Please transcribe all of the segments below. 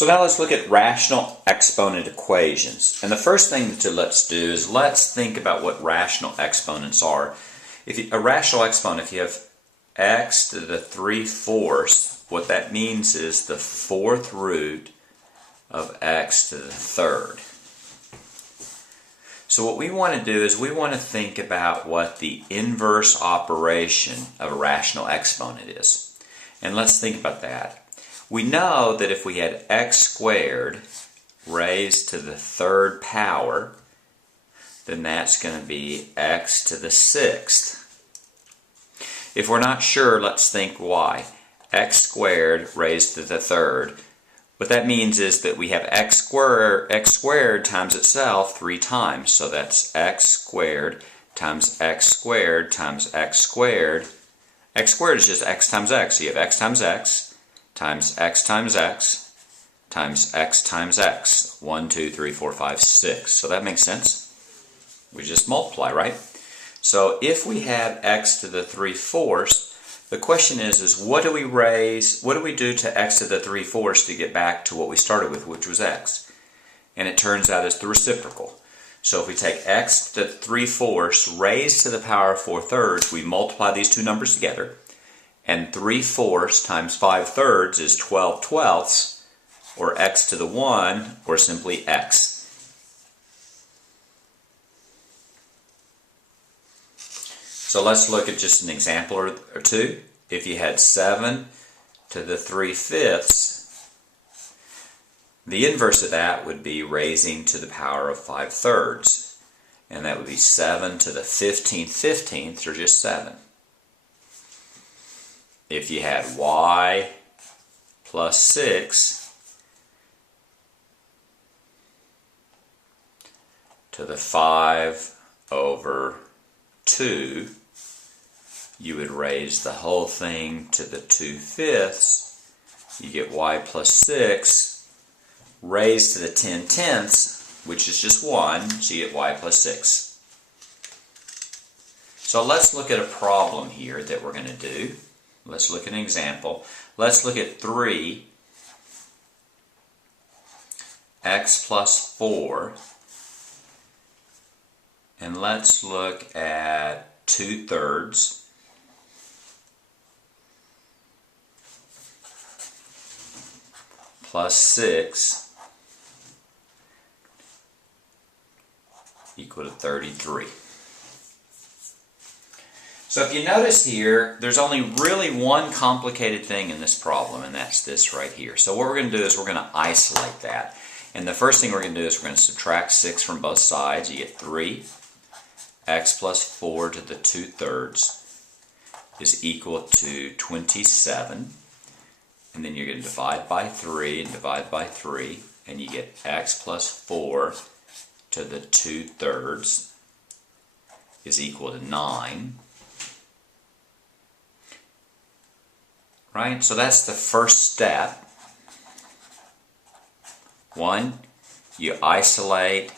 So now let's look at rational exponent equations. And the first thing that let's do is let's think about what rational exponents are. A rational exponent, if you have x to the 3/4, what that means is the 4th root of x to the 3rd. So what we want to do is we want to think about what the inverse operation of a rational exponent is. And let's think about that. We know that if we had x squared raised to the 3rd power, then that's going to be x to the 6th. If we're not sure, let's think why. X squared raised to the 3rd. What that means is that we have x squared times itself 3 times. So that's x squared times x squared times x squared. X squared is just x times x. So you have x times x times x times x times x times x. 1, 2, 3, 4, 5, 6. So that makes sense. We just multiply, right? So if we have x to the 3/4, the question is what do we do to x to the 3/4 to get back to what we started with, which was x? And it turns out it's the reciprocal. So if we take x to the 3/4 raised to the power of 4/3, we multiply these two numbers together. And 3/4 times 5/3 is 12/12, or x to the 1, or simply x. So let's look at just an example or two. If you had 7 to the 3/5, the inverse of that would be raising to the power of 5/3. And that would be 7 to the 15/15, or just 7. If you had y plus 6 to the 5/2, you would raise the whole thing to the 2/5. You get y plus 6 raised to the 10/10, which is just 1, so you get y plus 6. So let's look at a problem here that we're going to do. Let's look at an example. Let's look at 3x plus 4. And let's look at 2/3 plus 6 equal to 33. So if you notice here, there's only really one complicated thing in this problem, and that's this right here. So what we're going to do is we're going to isolate that. And the first thing we're going to do is we're going to subtract 6 from both sides. You get 3x plus 4 to the 2/3 is equal to 27. And then you're going to divide by 3 and divide by 3. And you get x plus 4 to the 2/3 is equal to 9. Right? So that's the first step. 1, you isolate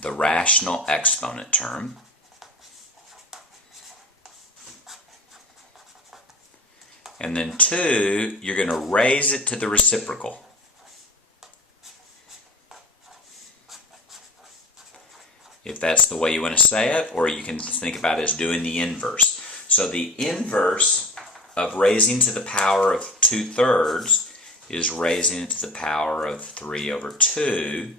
the rational exponent term. And then 2, you're going to raise it to the reciprocal. If that's the way you want to say it, or you can think about it as doing the inverse. So the inverse of raising to the power of 2/3 is raising it to the power of 3/2.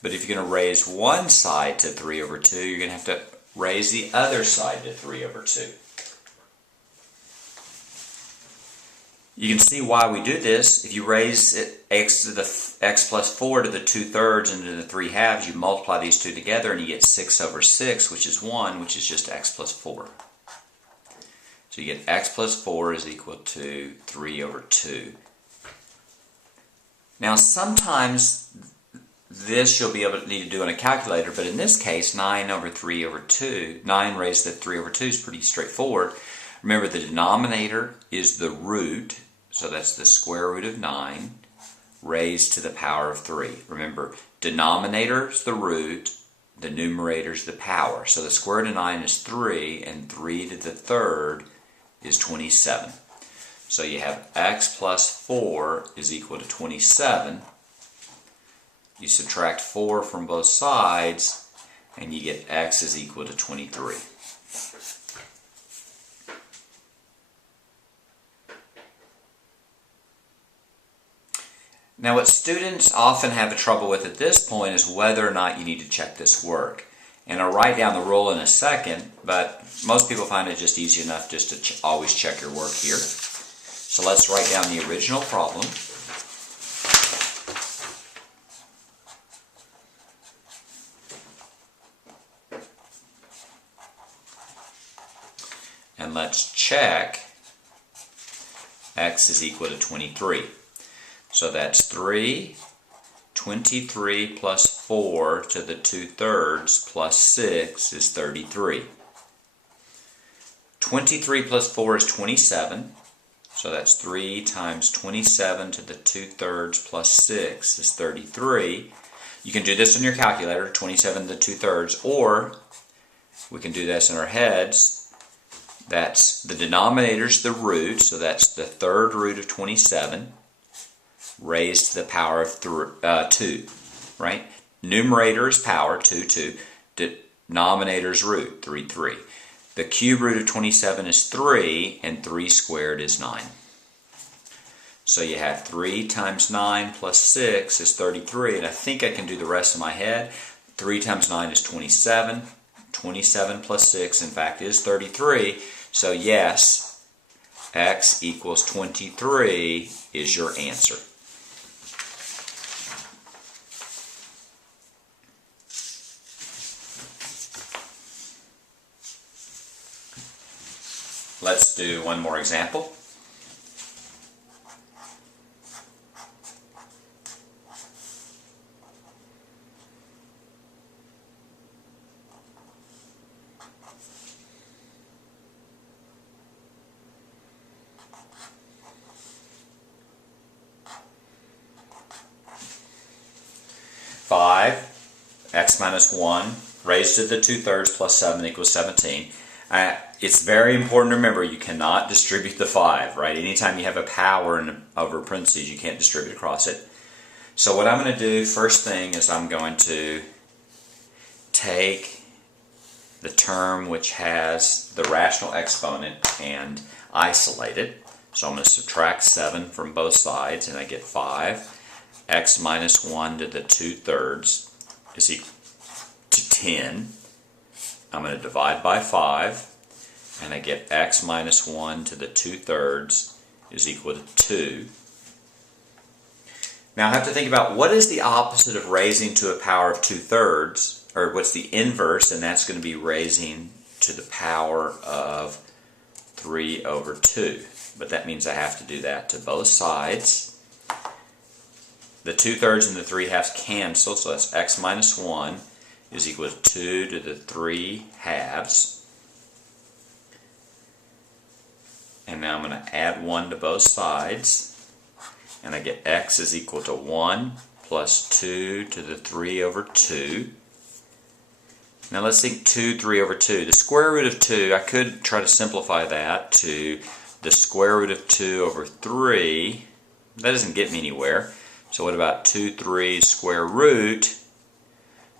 But if you're going to raise one side to 3/2, you're going to have to raise the other side to 3/2. You can see why we do this. If you raise x plus 4 to the 2/3 and to the 3/2, you multiply these two together and you get 6/6, which is 1, which is just x plus 4. So you get x plus 4 is equal to 3/2. Now sometimes this you'll be able to need to do on a calculator, but in this case 9/3/2, 9 raised to 3/2 is pretty straightforward. Remember, the denominator is the root, so that's the square root of 9 raised to the power of 3. Remember, denominator is the root, the numerator is the power. So the square root of 9 is 3, and 3 to the 3rd is 27. So you have x plus 4 is equal to 27. You subtract 4 from both sides, and you get x is equal to 23. Now, what students often have trouble with at this point is whether or not you need to check this work. And I'll write down the rule in a second, but most people find it just easy enough just to always check your work here. So let's write down the original problem. And let's check x is equal to 23. So that's 3, 23 plus 4 to the 2/3 plus 6 is 33. 23 plus 4 is 27. So that's 3 times 27 to the 2/3 plus 6 is 33. You can do this in your calculator, 27 to the 2/3, or we can do this in our heads. That's the denominator's the root, so that's the 3rd root of 27 raised to the power of 2, right? Numerator is power, 2. Denominator's root, 3. The cube root of 27 is 3, and 3 squared is 9. So you have 3 times 9 plus 6 is 33, and I think I can do the rest in my head. 3 times 9 is 27. 27 plus 6, in fact, is 33. So yes, x equals 23 is your answer. Let's do one more example. X minus 1 raised to the 2/3 plus 7 equals 17. It's very important to remember you cannot distribute the 5, right? Anytime you have a power over parentheses, you can't distribute across it. So what I'm going to do first thing is I'm going to take the term which has the rational exponent and isolate it. So I'm going to subtract 7 from both sides, and I get 5. X minus 1 to the 2/3 is equal to 10. I'm going to divide by 5, and I get x minus 1 to the 2/3 is equal to 2. Now I have to think about what is the opposite of raising to a power of 2/3, or what's the inverse, and that's going to be raising to the power of 3/2. But that means I have to do that to both sides. The 2/3 and the 3/2 cancel, so that's x minus 1 is equal to 2 to the 3/2. And now I'm going to add 1 to both sides, and I get x is equal to 1 plus 2 to the 3/2. Now let's think 2, 3/2. The square root of 2, I could try to simplify that to the square root of 2/3. That doesn't get me anywhere. So what about 2, 3 square root?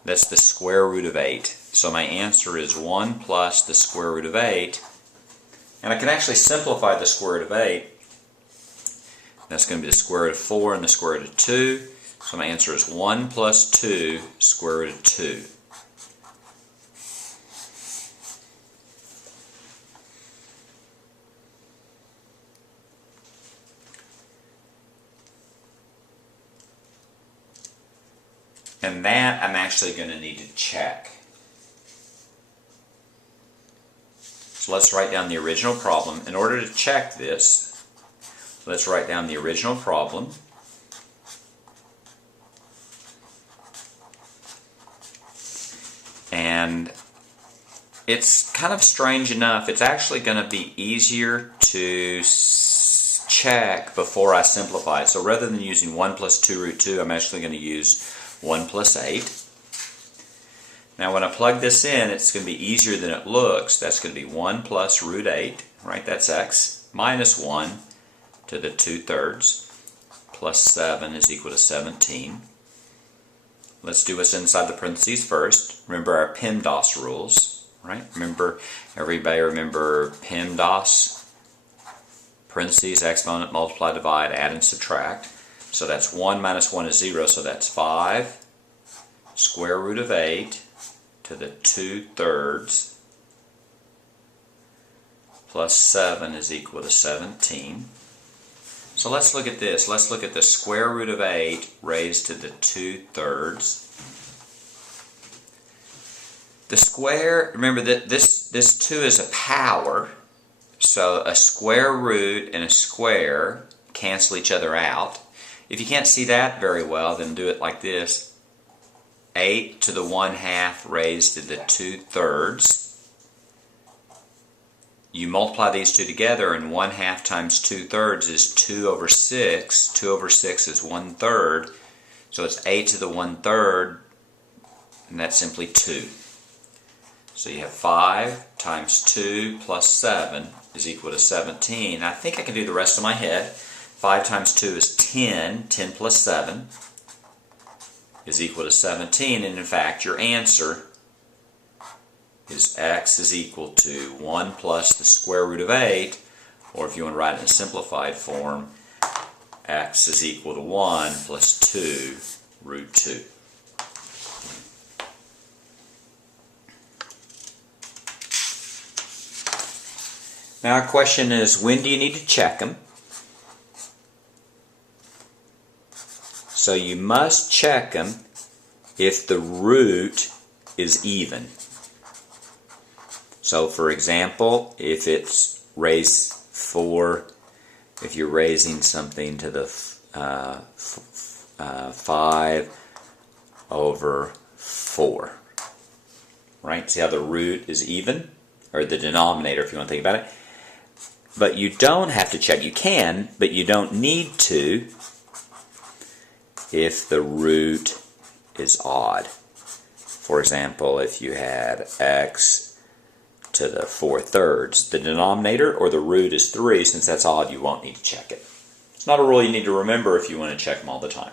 That's the square root of 8. So my answer is 1 plus the square root of 8. And I can actually simplify the square root of 8. That's going to be the square root of 4 and the square root of 2. So my answer is 1 plus 2 square root of 2. And that I'm actually going to need to check. So let's write down the original problem. In order to check this, let's write down the original problem. And it's kind of strange enough. It's actually going to be easier to check before I simplify it. So rather than using 1 plus 2 root 2, I'm actually going to use 1 plus 8. Now when I plug this in, it's going to be easier than it looks. That's going to be 1 plus root 8, right? That's x, minus 1 to the 2/3 plus 7 is equal to 17. Let's do what's inside the parentheses first. Remember our PEMDAS rules, right? Everybody remember PEMDAS? Parentheses, exponent, multiply, divide, add, and subtract. So that's 1 minus 1 is 0, so that's 5 square root of 8 to the 2/3 plus 7 is equal to 17. So let's look at this. Let's look at the square root of 8 raised to the 2/3. The square, remember that this 2 is a power, so a square root and a square cancel each other out. If you can't see that very well, then do it like this. 8 to the 1/2 raised to the 2/3. You multiply these two together, and 1/2 times 2/3 is 2 over 6. 2 over 6 is 1/3. So it's 8 to the 1/3, and that's simply 2. So you have 5 times 2 plus 7 is equal to 17. I think I can do the rest of my head. 5 times 2 is 10. 10 plus 7 is equal to 17. And in fact, your answer is x is equal to 1 plus the square root of 8, or if you want to write it in a simplified form, x is equal to 1 plus 2 root 2. Now our question is, when do you need to check them? So you must check them if the root is even. So for example, if it's raised 4, if you're raising something to the 5 over 4, right? See how the root is even? Or the denominator, if you want to think about it. But you don't have to check. You can, but you don't need to if the root is odd. For example, if you had x to the 4/3, the denominator or the root is 3. Since that's odd, you won't need to check it. It's not a rule you need to remember if you want to check them all the time.